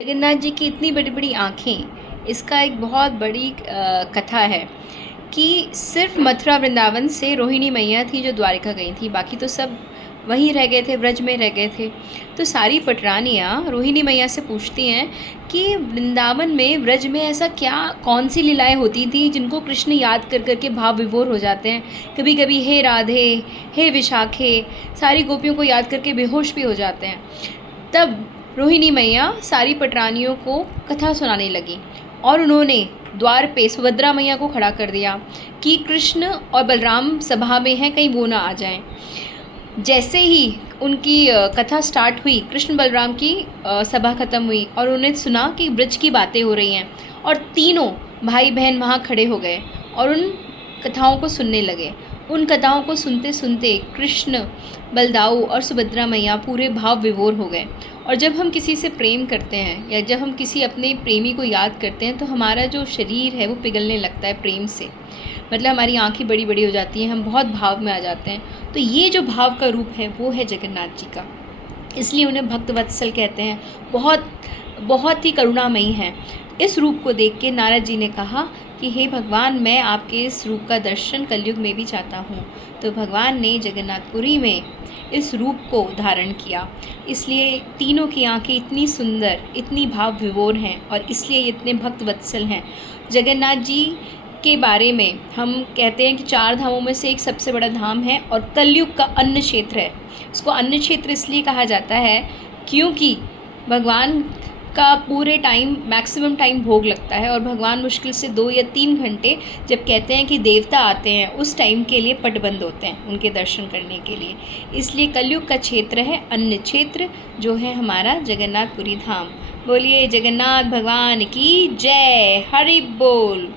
जगन्नाथ जी की इतनी बड़ी बड़ी आँखें, इसका एक बहुत बड़ी कथा है कि सिर्फ मथुरा वृंदावन से रोहिणी मैया थी जो द्वारिका गई थी, बाकी तो सब वहीं रह गए थे, व्रज में रह गए थे। तो सारी पटरानियाँ रोहिणी मैया से पूछती हैं कि वृंदावन में, व्रज में ऐसा क्या, कौन सी लीलाएं होती थी जिनको कृष्ण याद कर करके भाव विभोर हो जाते हैं। कभी कभी हे राधे, हे विशाखे, सारी गोपियों को याद करके बेहोश भी हो जाते हैं। तब रोहिणी मैया सारी पटरानियों को कथा सुनाने लगी और उन्होंने द्वार पे सुभद्रा मैया को खड़ा कर दिया कि कृष्ण और बलराम सभा में हैं, कहीं वो ना आ जाएं। जैसे ही उनकी कथा स्टार्ट हुई, कृष्ण बलराम की सभा खत्म हुई और उन्हें सुना कि ब्रज की बातें हो रही हैं और तीनों भाई बहन वहाँ खड़े हो गए और उन कथाओं को सुनने लगे। उन कथाओं को सुनते सुनते कृष्ण, बलदाऊ और सुभद्रा मैया पूरे भाव विभोर हो गए। और जब हम किसी से प्रेम करते हैं या जब हम किसी अपने प्रेमी को याद करते हैं तो हमारा जो शरीर है वो पिघलने लगता है प्रेम से, मतलब हमारी आंखें बड़ी बड़ी हो जाती हैं, हम बहुत भाव में आ जाते हैं। तो ये जो भाव का रूप है वो है जगन्नाथ जी का, इसलिए उन्हें भक्त वत्सल कहते हैं। बहुत बहुत ही करुणामयी हैं। इस रूप को देख के नारद जी ने कहा कि हे भगवान, मैं आपके इस रूप का दर्शन कलयुग में भी चाहता हूँ। तो भगवान ने जगन्नाथपुरी में इस रूप को धारण किया। इसलिए तीनों की आंखें इतनी सुंदर, इतनी भाव विभोर हैं और इसलिए इतने भक्त वत्सल हैं। जगन्नाथ जी के बारे में हम कहते हैं कि 4 धामों में से एक सबसे बड़ा धाम है और कलयुग का अन्न क्षेत्र है। उसको अन्न क्षेत्र इसलिए कहा जाता है क्योंकि भगवान का पूरे टाइम, मैक्सिमम टाइम भोग लगता है और भगवान मुश्किल से 2 या 3 घंटे, जब कहते हैं कि देवता आते हैं उस टाइम के लिए पट बंद होते हैं उनके दर्शन करने के लिए। इसलिए कलयुग का क्षेत्र है अन्न क्षेत्र, जो है हमारा जगन्नाथपुरी धाम। बोलिए जगन्नाथ भगवान की जय। हरि बोल।